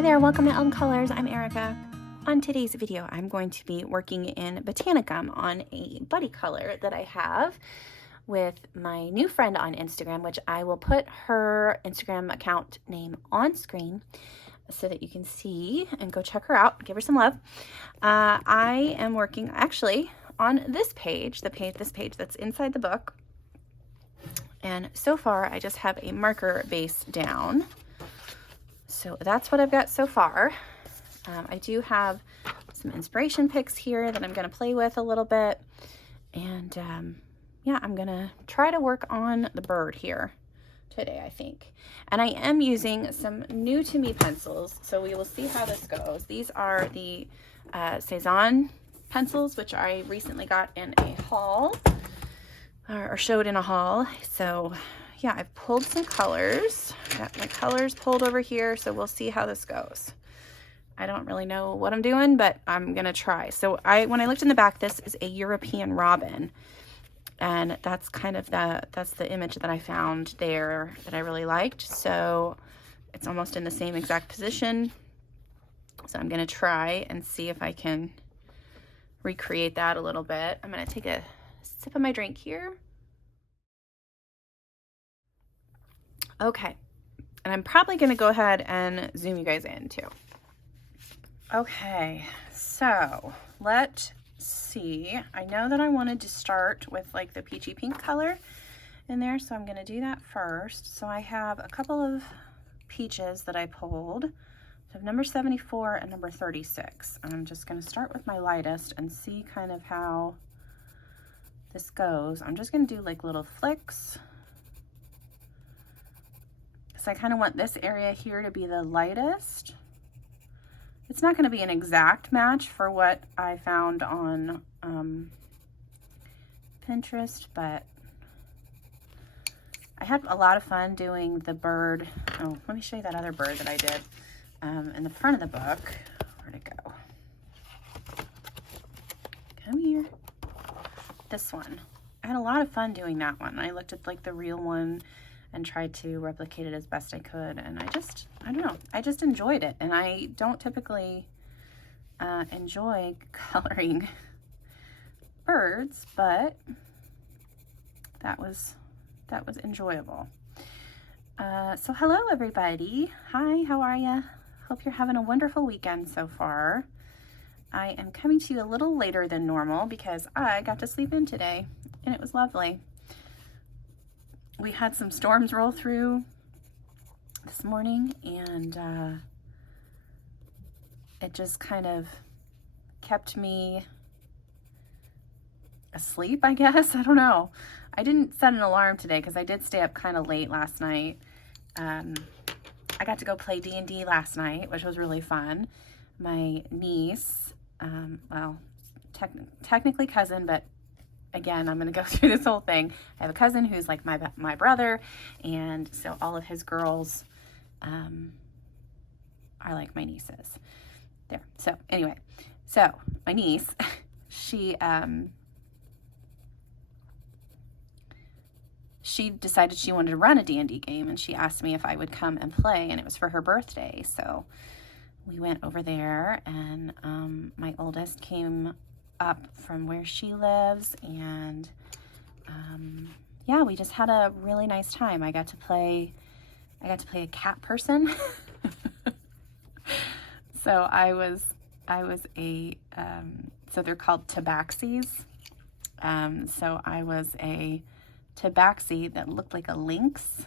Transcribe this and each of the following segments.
Hi there, welcome to Elm Colors. I'm Erica. On today's video, I'm going to be working in Botanicum on a buddy color that I have with my new friend on Instagram, which I will put her Instagram account name on screen so that you can see and go check her out, give her some love. I am working actually on this page, this page that's inside the book. And so far, I just have a marker base down. So that's what I've got so far. I do have some inspiration picks here that I'm going to play with a little bit. And yeah, I'm going to try to work on the bird here today, I think. And I am using some new to me pencils, so we will see how this goes. These are the Cezanne pencils, which I recently got in a haul, or showed in a haul. So yeah, I've pulled some colors. Got my colors pulled over here, so we'll see how this goes. I don't really know what I'm doing, but I'm gonna try. So when I looked in the back, this is a European robin, and that's kind of that's the image that I found there that I really liked. So it's almost in the same exact position. So I'm gonna try and see if I can recreate that a little bit. I'm gonna take a sip of my drink here. Okay, and I'm probably gonna go ahead and zoom you guys in too. Okay, so let's see. I know that I wanted to start with like the peachy pink color in there, so I'm gonna do that first. So I have a couple of peaches that I pulled. So I have number 74 and number 36. And I'm just gonna start with my lightest and see kind of how this goes. I'm just gonna do like little flicks. So I kind of want this area here to be the lightest. It's not going to be an exact match for what I found on Pinterest, but I had a lot of fun doing the bird. Oh, let me show you that other bird that I did in the front of the book. Where'd it go? Come here. This one. I had a lot of fun doing that one. I looked at like the real one and tried to replicate it as best I could, and I don't know, I just enjoyed it. And I don't typically enjoy coloring birds, but that was enjoyable. So hello everybody. Hi, how are you? Hope you're having a wonderful weekend so far. I am coming to you a little later than normal because I got to sleep in today, and it was lovely. We had some storms roll through this morning, and it just kind of kept me asleep, I guess. I don't know. I didn't set an alarm today because I did stay up kind of late last night. I got to go play D&D last night, which was really fun. My niece, well, technically cousin, but again, I'm going to go through this whole thing. I have a cousin who's like my brother, and so all of his girls are like my nieces. There. So anyway, so my niece, she decided she wanted to run a D&D game, and she asked me if I would come and play, and it was for her birthday. So we went over there, and my oldest came up from where she lives, and yeah, we just had a really nice time. I got to play a cat person. So I was a so they're called tabaxis. So I was a tabaxi that looked like a lynx,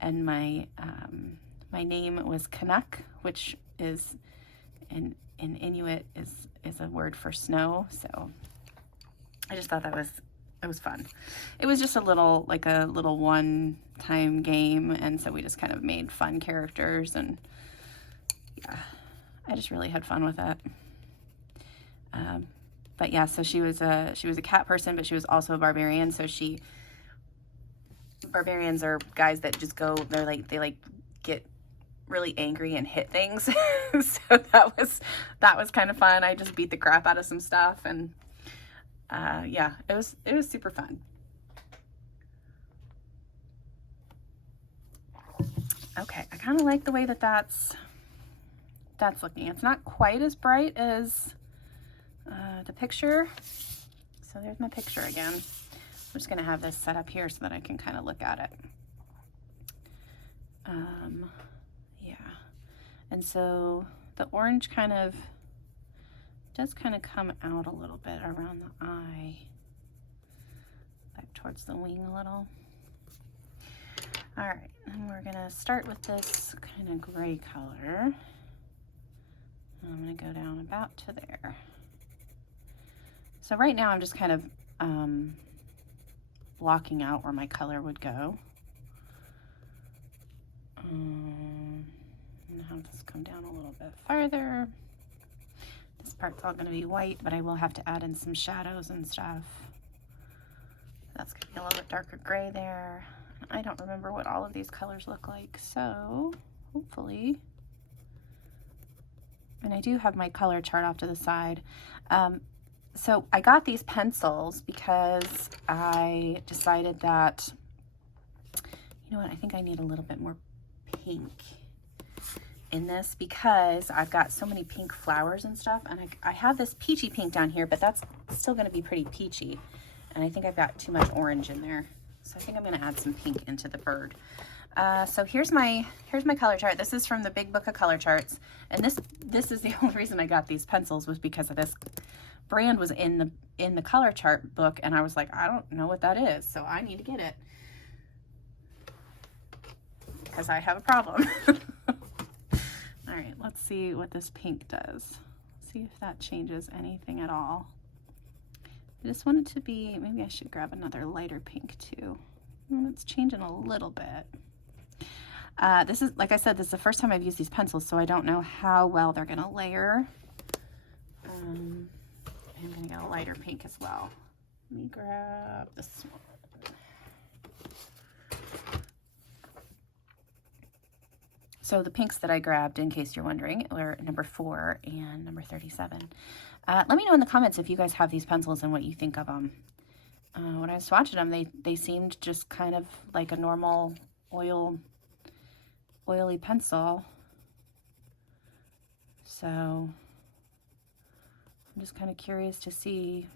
and my name was Canuck, which is in Inuit is a word for snow. So I just thought it was fun. It was just a little one-time game, and so we just kind of made fun characters, and yeah, I just really had fun with it. But yeah, so she was a cat person, but she was also a barbarian. So barbarians are guys that just go, they get really angry and hit things. So that was kind of fun. I just beat the crap out of some stuff, and yeah, it was super fun. Okay, I kind of like the way that's that's looking. It's not quite as bright as the picture. So there's my picture again. I'm just gonna have this set up here so that I can kind of look at it. Yeah, and so the orange kind of does kind of come out a little bit around the eye, back towards the wing a little. All right, and we're gonna start with this kind of gray color. I'm gonna go down about to there. So right now I'm just kind of blocking out where my color would go. I'm gonna have this come down a little bit farther. This part's all gonna be white, but I will have to add in some shadows and stuff. That's gonna be a little bit darker gray there. I don't remember what all of these colors look like, so hopefully, and I do have my color chart off to the side. So I got these pencils because I decided that, you know what, I think I need a little bit more pink in this because I've got so many pink flowers and stuff, and I have this peachy pink down here, but that's still going to be pretty peachy, and I think I've got too much orange in there, so I think I'm going to add some pink into the bird. So here's my color chart. This is from the Big Book of Color Charts, and this is the only reason I got these pencils was because of this brand was in the color chart book, and I was like, I don't know what that is, so I need to get it because I have a problem. All right, let's see what this pink does. See if that changes anything at all. I just want it to be, maybe I should grab another lighter pink too. It's changing a little bit. This is, like I said, this is the first time I've used these pencils, so I don't know how well they're gonna layer. I'm gonna get a lighter pink as well. Let me grab this one. So the pinks that I grabbed, in case you're wondering, were number 4 and number 37. Let me know in the comments if you guys have these pencils and what you think of them. When I was swatching them, they seemed just kind of like a normal oily pencil. So I'm just kind of curious to see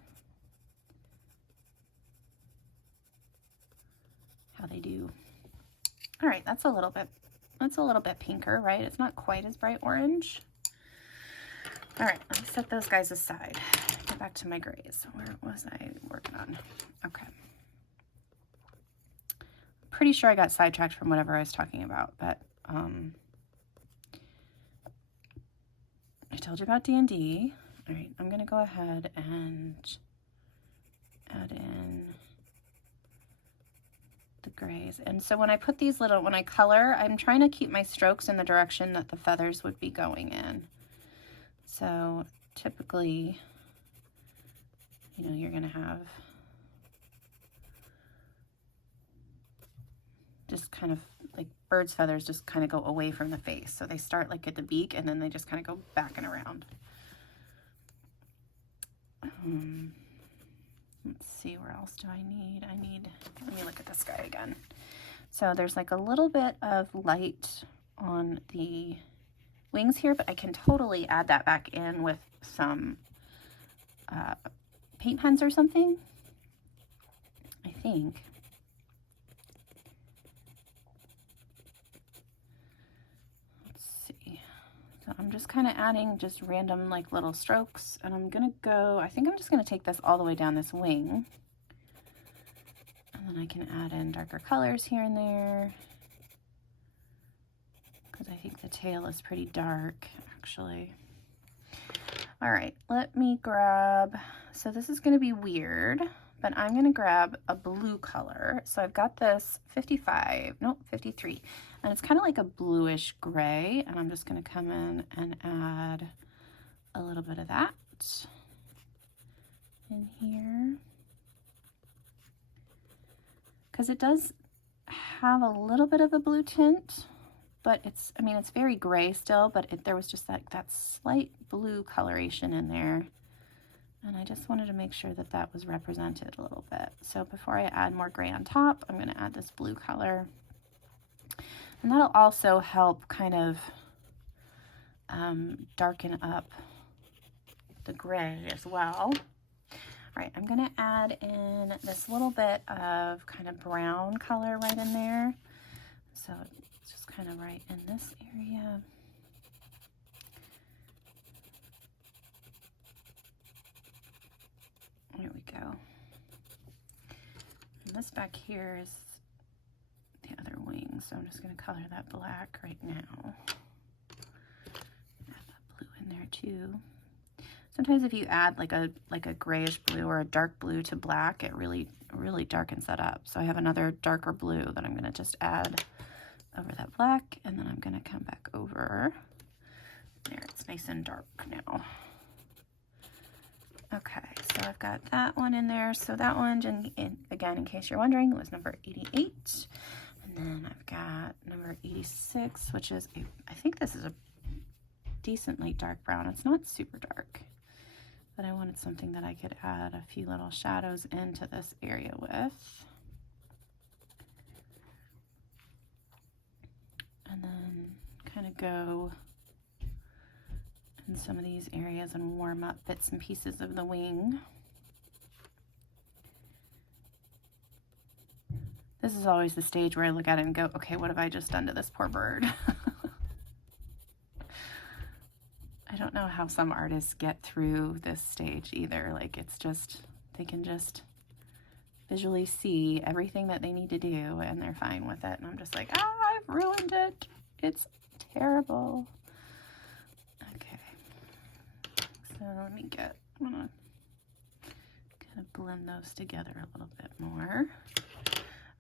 how they do. All right, that's a little bit pinker, right? It's not quite as bright orange. All right, let me set those guys aside. Get back to my grays. Where was I working on? Okay. Pretty sure I got sidetracked from whatever I was talking about, but I told you about D&D. All right, I'm gonna go ahead and add in the grays. And so when I put these when I color, I'm trying to keep my strokes in the direction that the feathers would be going in. So typically, you know, you're gonna have just kind of like bird's feathers just kind of go away from the face. So they start like at the beak and then they just kind of go back and around. Let's see, where else do I need? Let me look at this guy again. So there's like a little bit of light on the wings here, but I can totally add that back in with some paint pens or something, I think. Let's see. So I'm just kind of adding just random like little strokes, and I'm gonna go, I think I'm just gonna take this all the way down this wing, and then I can add in darker colors here and there, because I think the tail is pretty dark actually. All right, let me grab, so this is gonna be weird, but I'm gonna grab a blue color. So I've got this 53, and it's kind of like a bluish gray, and I'm just gonna come in and add a little bit of that in here. Because it does have a little bit of a blue tint, but it's, I mean, it's very gray still, but there was just that slight blue coloration in there. And I just wanted to make sure that that was represented a little bit. So before I add more gray on top, I'm gonna add this blue color. And that'll also help kind of darken up the gray as well. All right, I'm gonna add in this little bit of kind of brown color right in there. So it's just kind of right in this area. There we go. And this back here is the other wing, so I'm just gonna color that black right now. Add that blue in there too. Sometimes if you add like a grayish blue or a dark blue to black, it really darkens that up. So I have another darker blue that I'm gonna just add over that black, and then I'm gonna come back over. There, it's nice and dark now. Okay, so I've got that one in there. So that one, again, in case you're wondering, was number 88. And then I've got number 86, which is, I think this is a decently dark brown. It's not super dark, but I wanted something that I could add a few little shadows into this area with. And then kind of go in some of these areas and warm up bits and pieces of the wing. This is always the stage where I look at it and go, okay, what have I just done to this poor bird? I don't know how some artists get through this stage either. Like, it's just, they can just visually see everything that they need to do and they're fine with it. And I'm just like, ah, I've ruined it. It's terrible. Okay. So let me I'm gonna kind of blend those together a little bit more.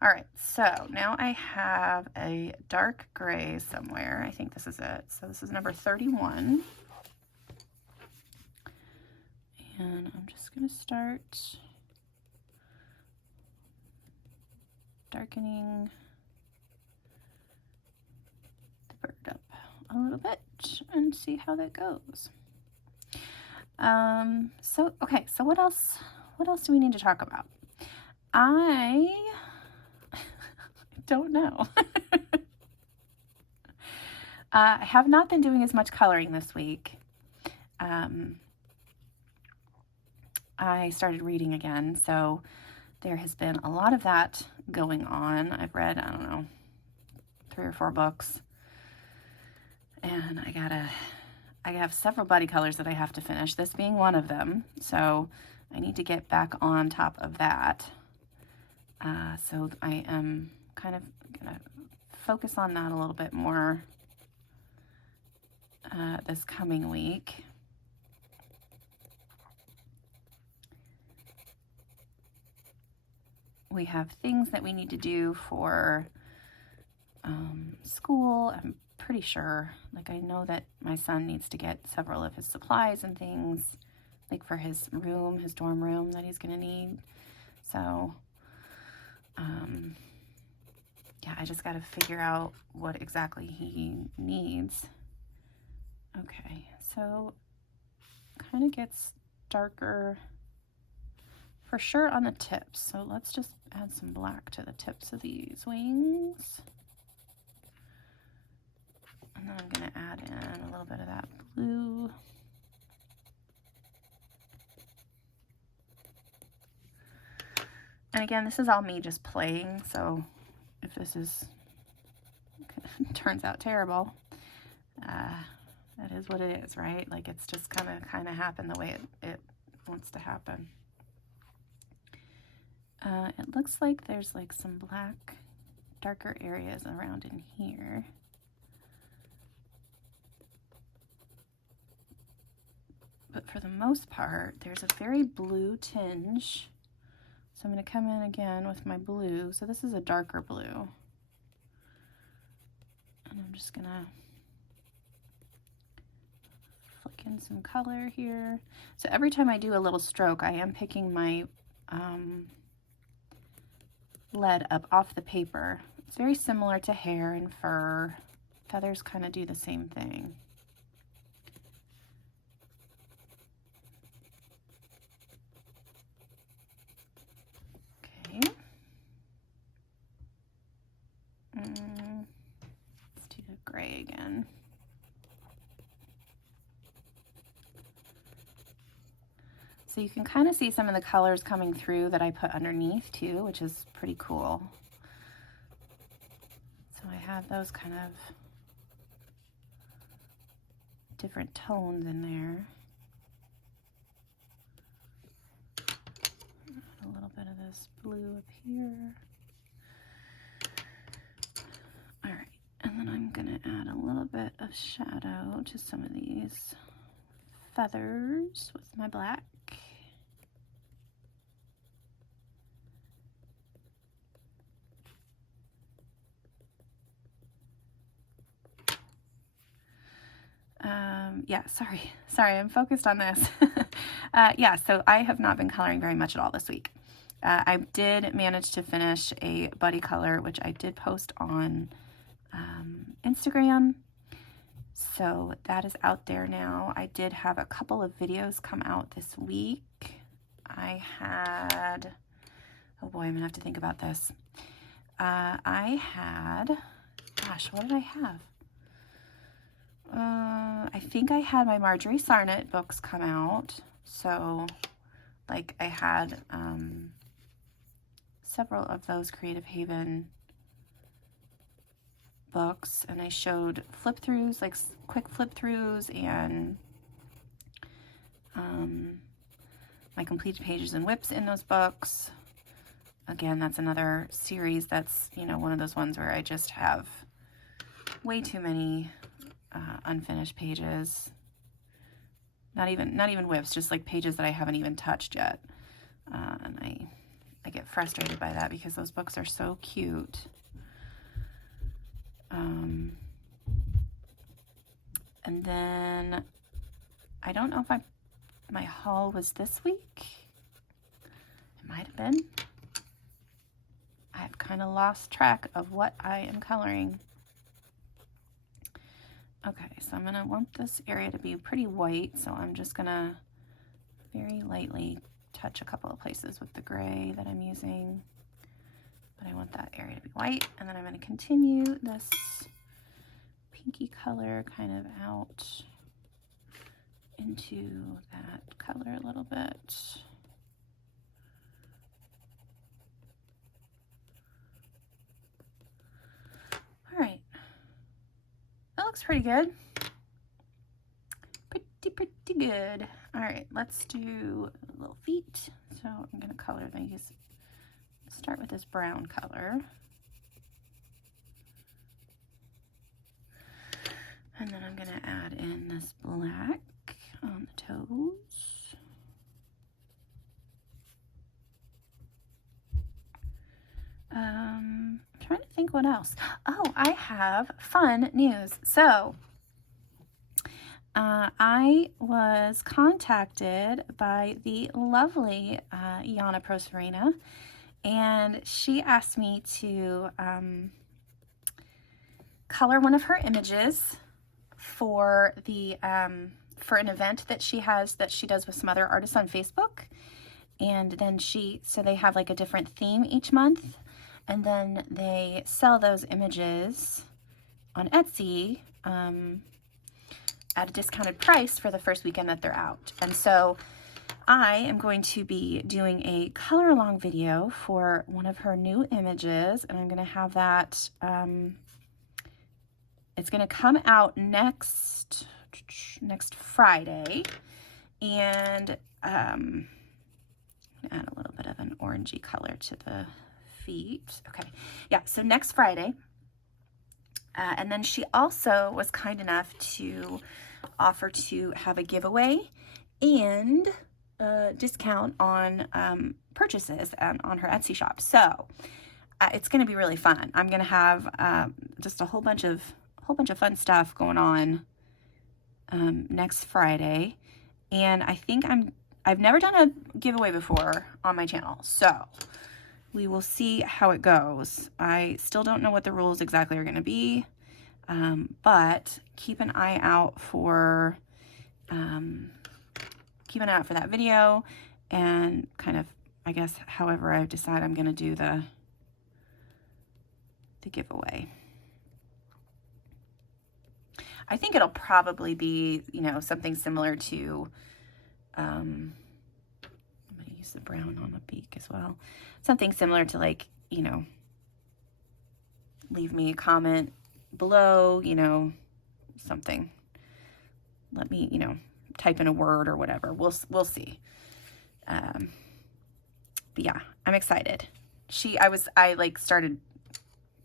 All right, so now I have a dark gray somewhere. I think this is it. So this is number 31. And I'm just gonna start darkening the bird up a little bit and see how that goes. Okay, so what else do we need to talk about? I don't know. I have not been doing as much coloring this week. I started reading again, so there has been a lot of that going on. I've read, I don't know, 3 or 4 books, and I have several buddy colors that I have to finish, this being one of them, so I need to get back on top of that. So I am kind of gonna focus on that a little bit more this coming week. We have things that we need to do for school. I'm pretty sure, like, I know that my son needs to get several of his supplies and things, like for his room, his dorm room that he's gonna need. So, yeah, I just gotta figure out what exactly he needs. Okay, so kind of gets darker for sure on the tips. So let's just add some black to the tips of these wings. And then I'm gonna add in a little bit of that blue. And again, this is all me just playing, so if this turns out terrible, that is what it is, right? Like, it's just kind of happen the way it wants to happen. It looks like there's like some black, darker areas around in here. But for the most part, there's a very blue tinge. So I'm going to come in again with my blue. So this is a darker blue. And I'm just going to flick in some color here. So every time I do a little stroke, I am picking my lead up off the paper. It's very similar to hair and fur. Feathers kind of do the same thing. Okay. Let's do the gray again. So you can kind of see some of the colors coming through that I put underneath too, which is pretty cool. So I have those kind of different tones in there. A little bit of this blue up here. All right, and then I'm gonna add a little bit of shadow to some of these feathers with my black. Yeah, sorry, I'm focused on this. Yeah, so I have not been coloring very much at all this week. I did manage to finish a buddy color, which I did post on Instagram. So that is out there now. I did have a couple of videos come out this week. I had, oh boy, I'm gonna have to think about this. I had, gosh, what did I have? I think I had my Marjorie Sarnett books come out. So like I had several of those Creative Haven books, and I showed flip throughs, like quick flip throughs, and my completed pages and whips in those books. Again, that's another series that's, you know, one of those ones where I just have way too many unfinished pages. Not even whips, just like pages that I haven't even touched yet. And I get frustrated by that because those books are so cute. And then I don't know if my haul was this week. It might have been. I've kind of lost track of what I am coloring. Okay, so I'm gonna want this area to be pretty white, so I'm just gonna very lightly touch a couple of places with the gray that I'm using. But I want that area to be white, and then I'm gonna continue this pinky color kind of out into that color a little bit. All right, that looks pretty good. Pretty good. All right, let's do little feet. So I'm gonna color these. Start with this brown color. And then I'm gonna add in this black on the toes. I'm trying to think what else. Oh, I have fun news. So I was contacted by the lovely Yana Proserena, and she asked me to color one of her images for the for an event that she has, that she does with some other artists on Facebook. And then so they have like a different theme each month, and then they sell those images on Etsy at a discounted price for the first weekend that they're out. And so I am going to be doing a color along video for one of her new images, and I'm going to have that, it's going to come out next Friday, and I'm going to add a little bit of an orangey color to the feet. Okay, yeah, so next Friday. And then she also was kind enough to offer to have a giveaway and a discount on purchases on her Etsy shop. So it's going to be really fun. I'm going to have just a whole bunch of fun stuff going on next Friday, and I think I've never done a giveaway before on my channel, so we will see how it goes. I still don't know what the rules exactly are going to be, but keep an eye out for that video, and kind of, I guess, however I decide I'm going to do the giveaway. I think it'll probably be, you know, something similar to use the brown on the beak as well. Something similar to, like, you know, leave me a comment below, you know, something. Let me, you know, type in a word or whatever. We'll see. But yeah, I'm excited. I like started,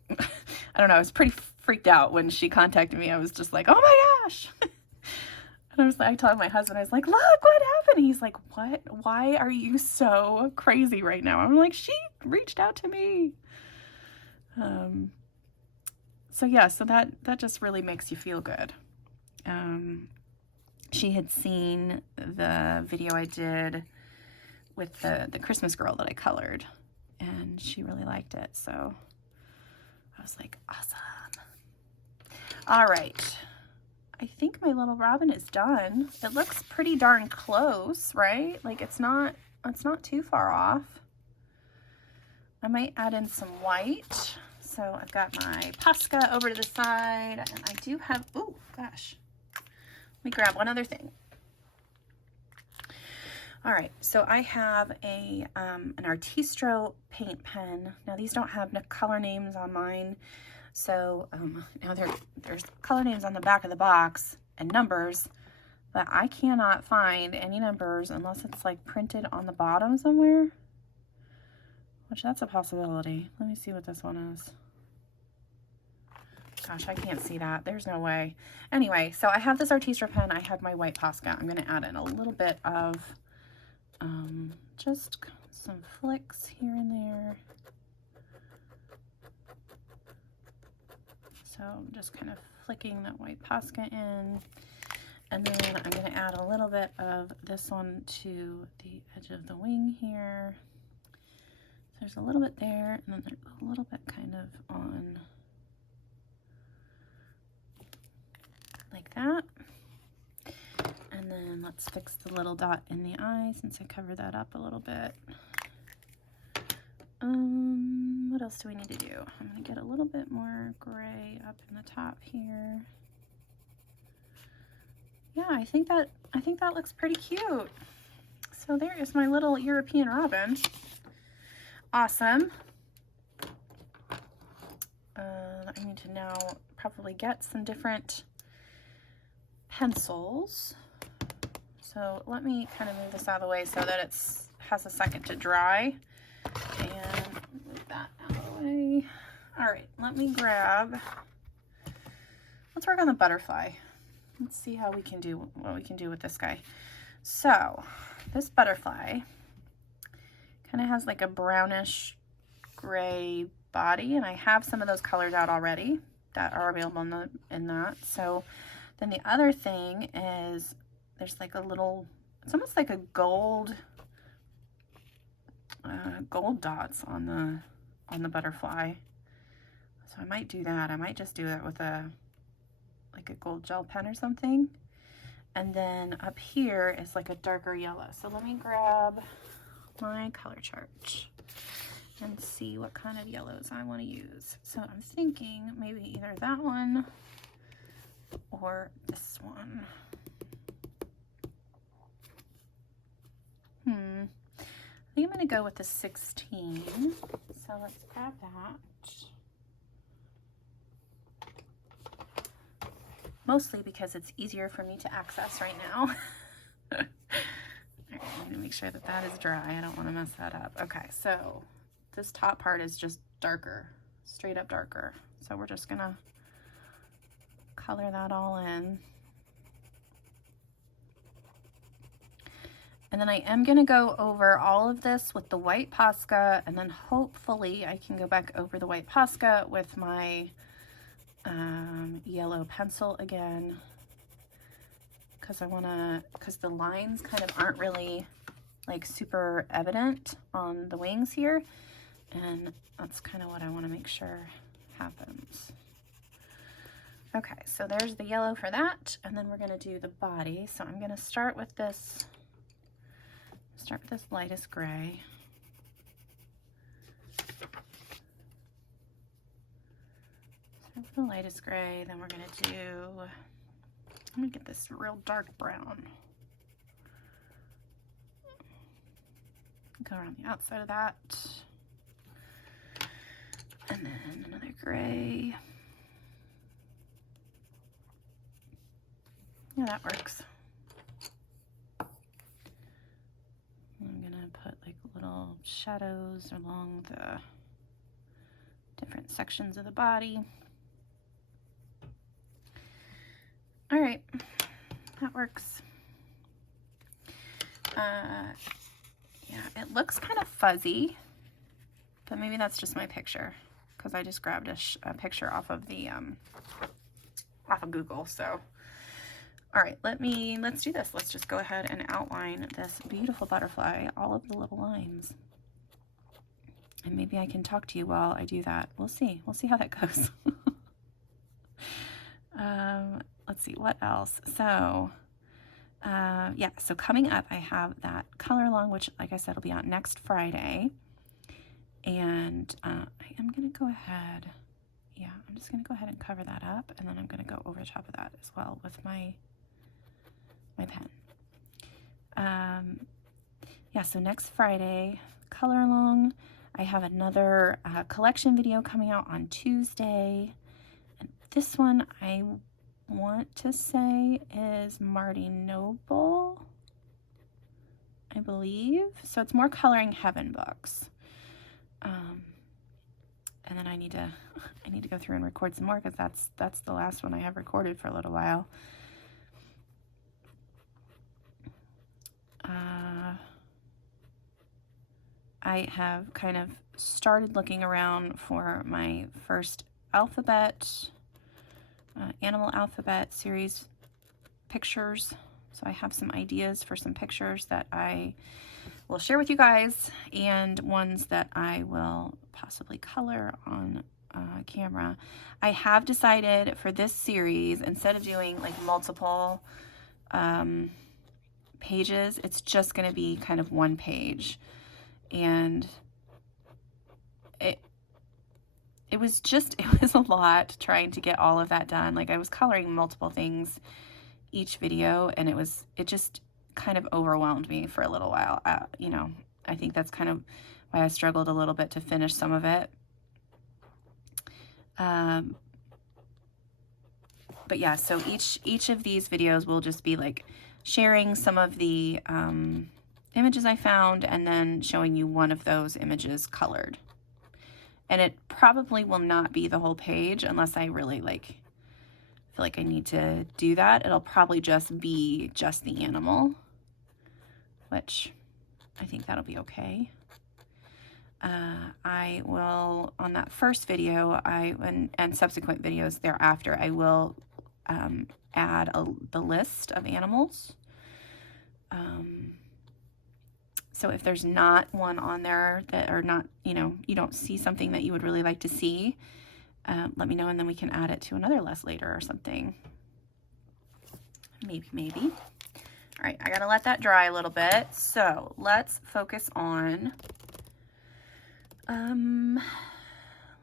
I don't know, I was pretty freaked out when she contacted me. I was just like, oh my gosh. And I told my husband, I was like, look what happened. He's like, what? Why are you so crazy right now? I'm like, she reached out to me. So yeah, so that just really makes you feel good. She had seen the video I did with the Christmas girl that I colored, and she really liked it. So I was like, awesome. All right. I think my little robin is done. It looks pretty darn close, right? Like it's not too far off. I might add in some white. So I've got my Posca over to the side, and I do have, oh gosh, let me grab one other thing. All right, so I have an Artistro paint pen. Now these don't have color names on mine. So now there's color names on the back of the box and numbers, but I cannot find any numbers unless it's like printed on the bottom somewhere, which that's a possibility. Let me see what this one is. Gosh, I can't see that. There's no way. Anyway, so I have this Artistro pen. I have my white Posca. I'm going to add in a little bit of just some flicks here and there. So I'm just kind of flicking that white Posca in, and then I'm going to add a little bit of this one to the edge of the wing here. So there's a little bit there, and then there's a little bit kind of on like that. And then let's fix the little dot in the eye since I covered that up a little bit. What else do we need to do? I'm going to get a little bit more gray up in the top here. Yeah, I think that looks pretty cute. So there is my little European robin. Awesome. I need to now probably get some different pencils. So let me kind of move this out of the way so that it has a second to dry. And move that out of the way. All right, let me grab, let's work on the butterfly. Let's see how we can do, what we can do with this guy. So this butterfly kind of has like a brownish gray body, and I have some of those colors out already that are available in that. So then the other thing is there's like a little, it's almost like a gold dots on the butterfly. So I might do that. I might just do it with like a gold gel pen or something. And then up here is like a darker yellow. So let me grab my color chart and see what kind of yellows I want to use. So I'm thinking maybe either that one or this one. I think I'm going to go with the 16. So let's grab that. Mostly because it's easier for me to access right now. All right, let me make sure that that is dry. I don't want to mess that up. Okay, so this top part is just darker, straight up darker. So we're just going to color that all in. And then I am going to go over all of this with the white Posca, and then hopefully I can go back over the white Posca with my yellow pencil again, because the lines kind of aren't really like super evident on the wings here, and that's kind of what I want to make sure happens. Okay, so there's the yellow for that, and then we're going to do the body. So I'm going to start with this lightest gray. Start with the lightest gray, then we're going to do, I'm going to get this real dark brown. Go around the outside of that. And then another gray. Yeah, that works. I'm gonna put like little shadows along the different sections of the body. All right, that works. Yeah, it looks kind of fuzzy, but maybe that's just my picture because I just grabbed a picture off of the off of Google. So, all right, let's do this. Let's just go ahead and outline this beautiful butterfly, all of the little lines, and maybe I can talk to you while I do that. We'll see. We'll see how that goes. Let's see what else. So. Yeah, so coming up, I have that color along, which, like I said, will be out next Friday. And I am going to go ahead, yeah, I'm just going to go ahead and cover that up, and then I'm going to go over the top of that as well with my pen. Yeah, so next Friday, color along. I have another collection video coming out on Tuesday. And this one I want to say is Marty Noble, I believe. So it's more Coloring Heaven books. And then I need to go through and record some more because that's the last one I have recorded for a little while. I have kind of started looking around for my first alphabet, animal alphabet series pictures. So I have some ideas for some pictures that I will share with you guys, and ones that I will possibly color on camera. I have decided for this series, instead of doing like multiple pages, it's just going to be kind of one page. And it was a lot trying to get all of that done. Like I was coloring multiple things each video, and it just kind of overwhelmed me for a little while. You know, I think that's kind of why I struggled a little bit to finish some of it. But yeah, so each of these videos will just be like sharing some of the images I found, and then showing you one of those images colored. And it probably will not be the whole page unless I really feel like I need to do that. It'll probably just be just the animal, which I think that'll be okay. I will, on that first video, and subsequent videos thereafter, I will add the list of animals. So if there's not one on there that are not, you don't see something that you would really like to see, let me know, and then we can add it to another list later or something. Maybe. All right, I gotta let that dry a little bit. So let's focus on,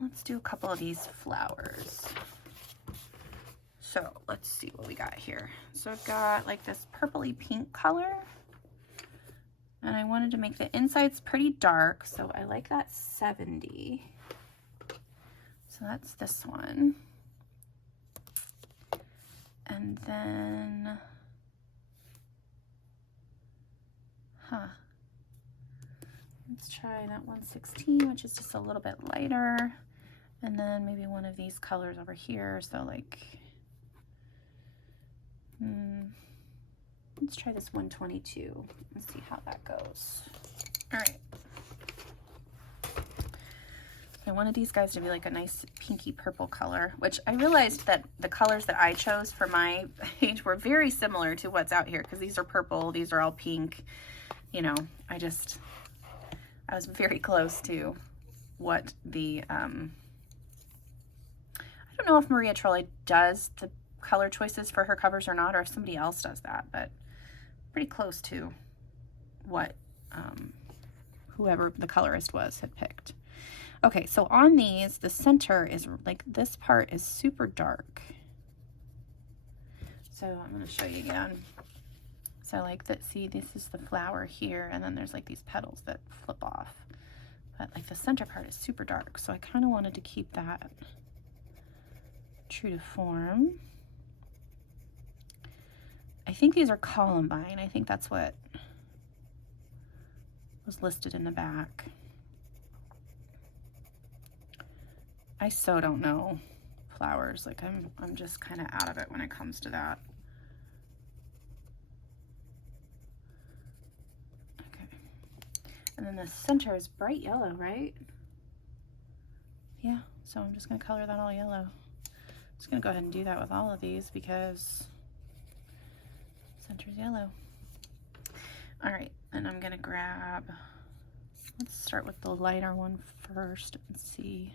let's do a couple of these flowers. So let's see what we got here. So I've got like this purpley pink color. And I wanted to make the insides pretty dark, so I like that 70. So that's this one. And then, let's try that 116, which is just a little bit lighter. And then maybe one of these colors over here, so like, let's try this 122 and see how that goes. All right. I wanted these guys to be like a nice pinky purple color, which I realized that the colors that I chose for my page were very similar to what's out here, because these are purple, these are all pink. You know, I was very close to what the, I don't know if Maria Trolle does the color choices for her covers or not, or if somebody else does that, but pretty close to what whoever the colorist was had picked. Okay, so on these, the center is like, this part is super dark. So I'm going to show you again. So like that, see, this is the flower here, and then there's like these petals that flip off. But like the center part is super dark, so I kind of wanted to keep that true to form. I think these are columbine. I think that's what was listed in the back. I so don't know flowers. Like I'm just kind of out of it when it comes to that. Okay. And then the center is bright yellow, right? Yeah, so I'm just gonna color that all yellow. I'm just gonna go ahead and do that with all of these because center's yellow. All right, and I'm gonna grab, let's start with the lighter one first and see.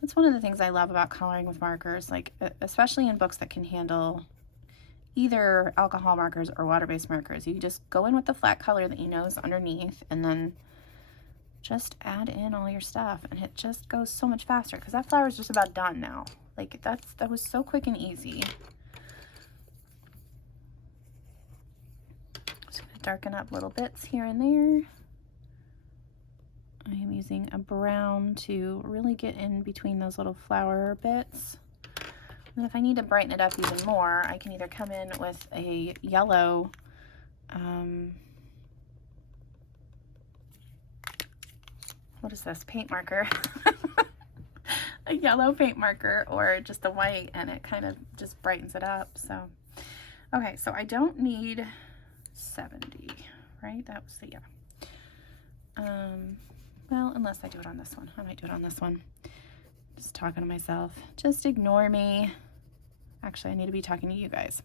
That's one of the things I love about coloring with markers, like especially in books that can handle either alcohol markers or water-based markers. You just go in with the flat color that you know is underneath and then just add in all your stuff, and it just goes so much faster because that flower is just about done now. Like that was so quick and easy. Just gonna darken up little bits here and there. I am using a brown to really get in between those little flower bits. And if I need to brighten it up even more, I can either come in with a yellow, what is this, paint marker, a yellow paint marker, or just a white, and it kind of just brightens it up. So, okay, so I don't need 70, right? That was the, yeah. Well, unless I do it on this one. I might do it on this one. Just talking to myself. Just ignore me. Actually, I need to be talking to you guys.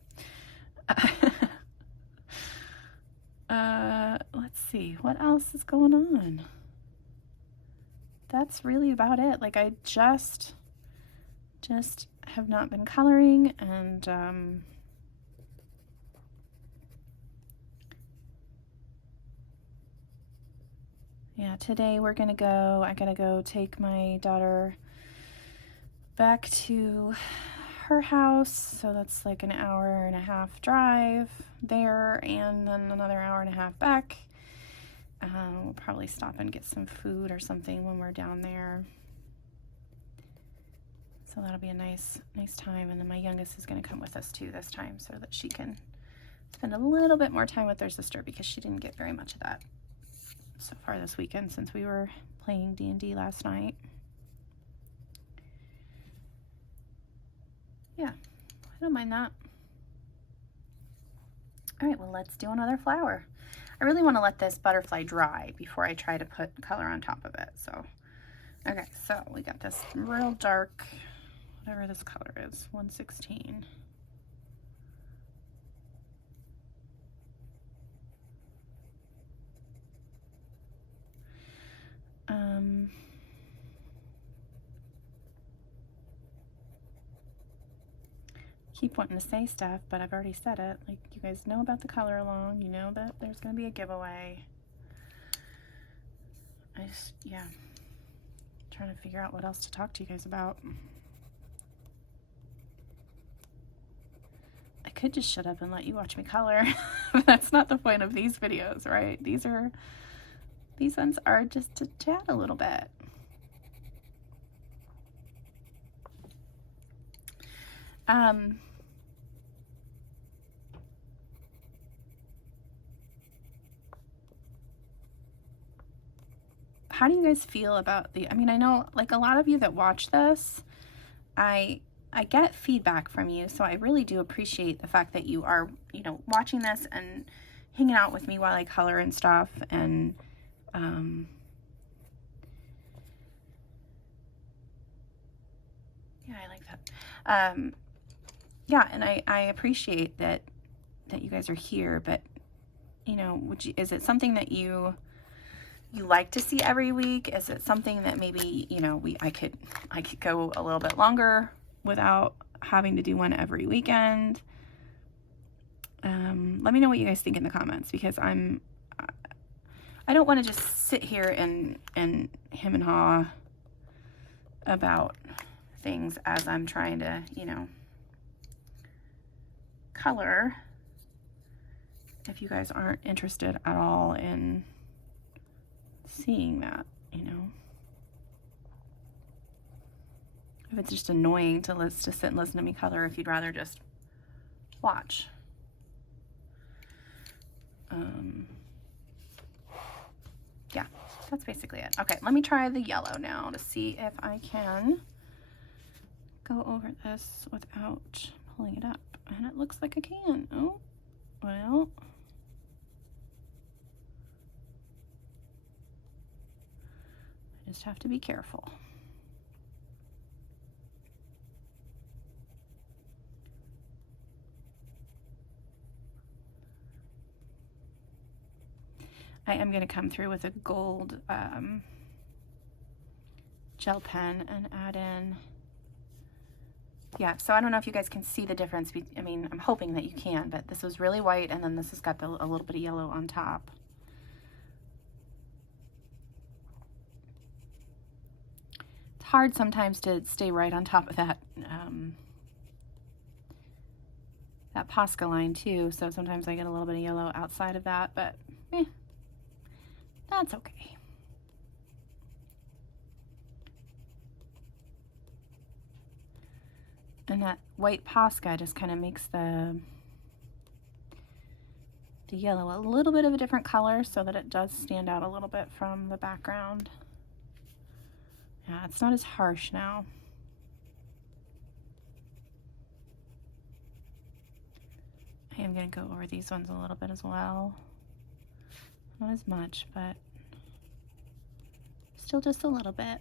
Let's see. What else is going on? That's really about it. Like I just have not been coloring, and yeah, today we're gonna go, I gotta go take my daughter back to her house, so that's like an 1.5-hour drive there and then another 1.5 hours back. We'll probably stop and get some food or something when we're down there, so that'll be a nice time. And then my youngest is going to come with us too this time so that she can spend a little bit more time with their sister, because she didn't get very much of that so far this weekend since we were playing D&D last night. Yeah, I don't mind that. All right, well, let's do another flower. I really want to let this butterfly dry before I try to put color on top of it. So, okay, so we got this real dark, whatever this color is, 116. Keep wanting to say stuff, but I've already said it. Like, you guys know about the color along, you know that there's going to be a giveaway. Yeah, trying to figure out what else to talk to you guys about. I could just shut up and let you watch me color, but that's not the point of these videos, right? These ones are just to chat a little bit. How do you guys feel about I mean, I know like a lot of you that watch this, I get feedback from you, so I really do appreciate the fact that you are, you know, watching this and hanging out with me while I color and stuff. And yeah, I like that. Yeah, and I appreciate that you guys are here, but you know, is it something that you like to see every week? Is it something that maybe, you know, I could go a little bit longer without having to do one every weekend? Let me know what you guys think in the comments, because I don't want to just sit here and hem and haw about things as I'm trying to, you know, color, if you guys aren't interested at all in seeing that, you know. If it's just annoying to sit and listen to me color, if you'd rather just watch. Yeah, that's basically it. Okay, let me try the yellow now to see if I can go over this without pulling it up. And it looks like I can. Oh, well. I just have to be careful. I am going to come through with a gold gel pen and add in, yeah, so I don't know if you guys can see the difference. I mean, I'm hoping that you can, but this was really white, and then this has got a little bit of yellow on top. It's hard sometimes to stay right on top of that that Posca line too, so sometimes I get a little bit of yellow outside of that, but that's okay. And that white Posca just kind of makes the yellow a little bit of a different color so that it does stand out a little bit from the background. Yeah, it's not as harsh now. I am going to go over these ones a little bit as well. Not as much, but still just a little bit.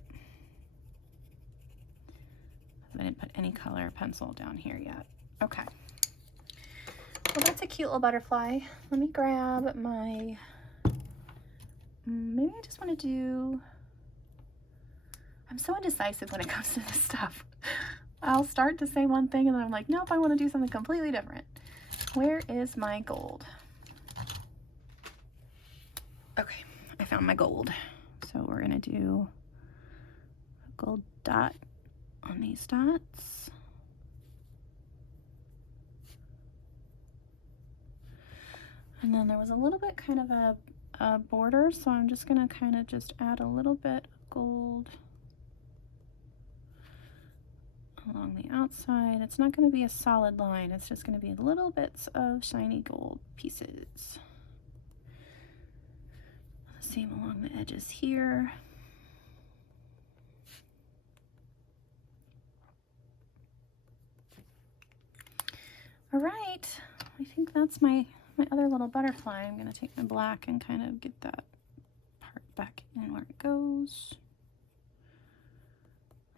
I didn't put any color pencil down here yet. Okay. Well, that's a cute little butterfly. Let me grab my, maybe I just want to do, I'm so indecisive when it comes to this stuff. I'll start to say one thing and then I'm like, nope, I want to do something completely different. Where is my gold? Okay, I found my gold. So we're gonna do a gold dot on these dots. And then there was a little bit kind of a border, so I'm just gonna kind of just add a little bit of gold along the outside. It's not going to be a solid line, it's just going to be little bits of shiny gold pieces. The same along the edges here. All right, I think that's my other little butterfly. I'm going to take my black and kind of get that part back in where it goes.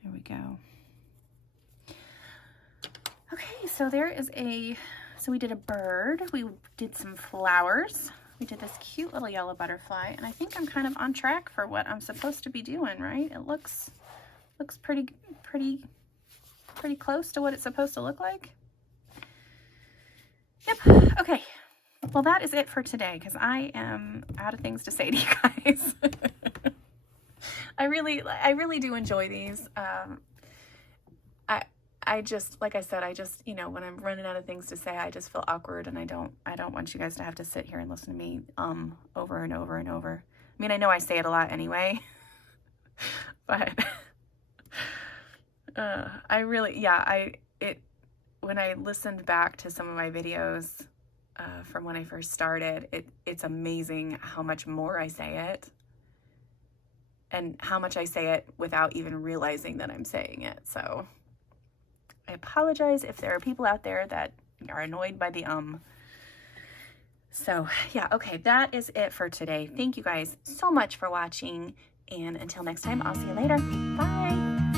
There we go. Okay, so there is so we did a bird, we did some flowers, we did this cute little yellow butterfly, and I think I'm kind of on track for what I'm supposed to be doing, right? It looks pretty close to what it's supposed to look like. Yep, okay. Well, that is it for today, because I am out of things to say to you guys. I really do enjoy these. I just, like I said, you know, when I'm running out of things to say, I just feel awkward, and I don't want you guys to have to sit here and listen to me over and over and over. I mean, I know I say it a lot anyway, but I really, yeah, when I listened back to some of my videos from when I first started, it's amazing how much more I say it, and how much I say it without even realizing that I'm saying it. So I apologize if there are people out there that are annoyed by the So yeah, okay, that is it for today. Thank you guys so much for watching, and until next time, I'll see you later. Bye.